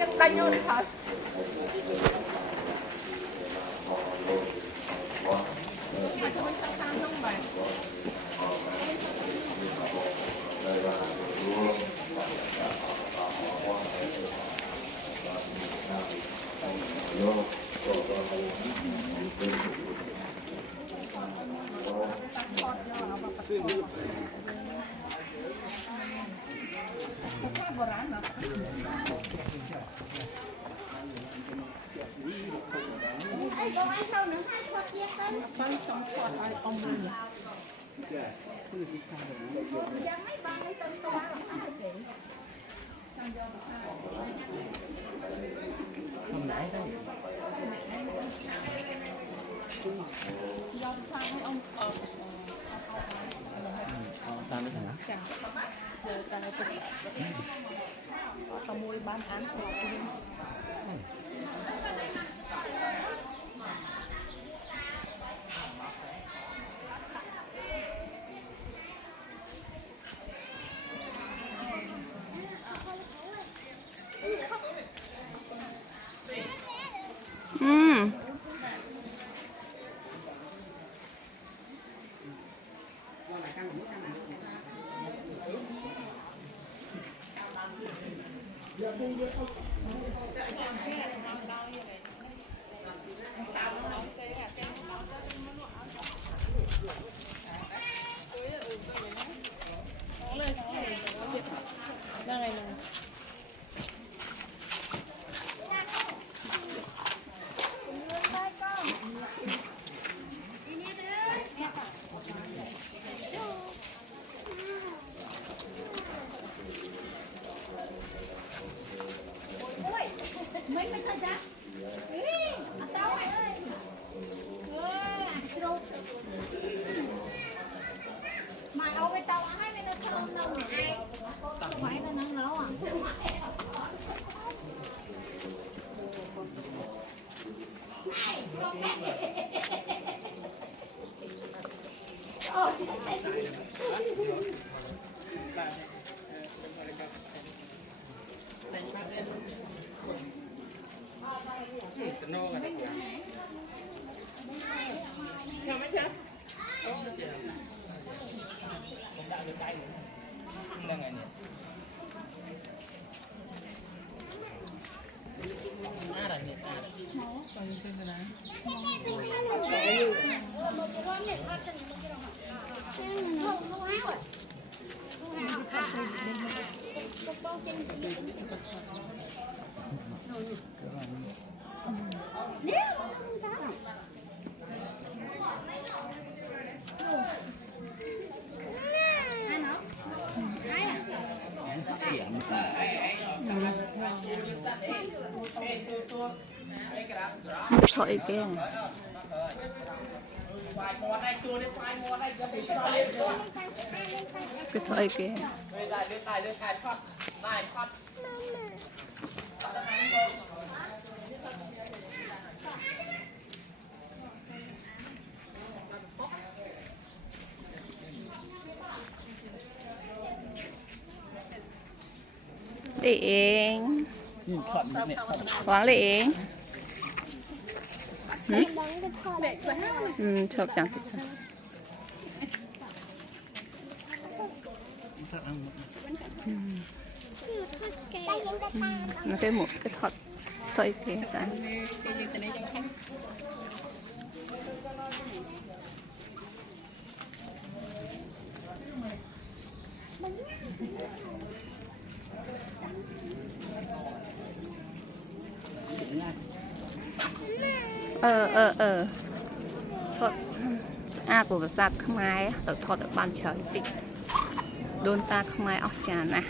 ยังได้ยนค่ะอาจจะมันตามน้องไปโบราณเนาะไอ้ก็ไอ้เท่านั้นให้ทอดเยอะกันฟังสองทอดอะไรประมาณยังไม่บางในตัวตัวหรอกทำไหนได้ยอมสร้างให้องค์ตามไม่ถึงนะเจอแต่ตัวขโมยบ้านอันของคุณยังไงนะไม่เคยจ้ะเต้าไอ้มาเอาไปเตาให้ไม่ต้องเติมนมไอ้ไว้ตอนนั้นแล้วอ่ะเชื่อไหมเชื่อผมได้เลยไปยังไงเนี่ยอะไรเนี่ยตอนนี้เป็นไปนะเนี่ยthôi kia cái thôi kia để yên Quảng để yên chụp chẳng thì sao nó thêm một cái thọt thôi kia ra thôi của giặc không ai ở thọt ở bàn trời tịnh đôn ta không ai ọc trà nè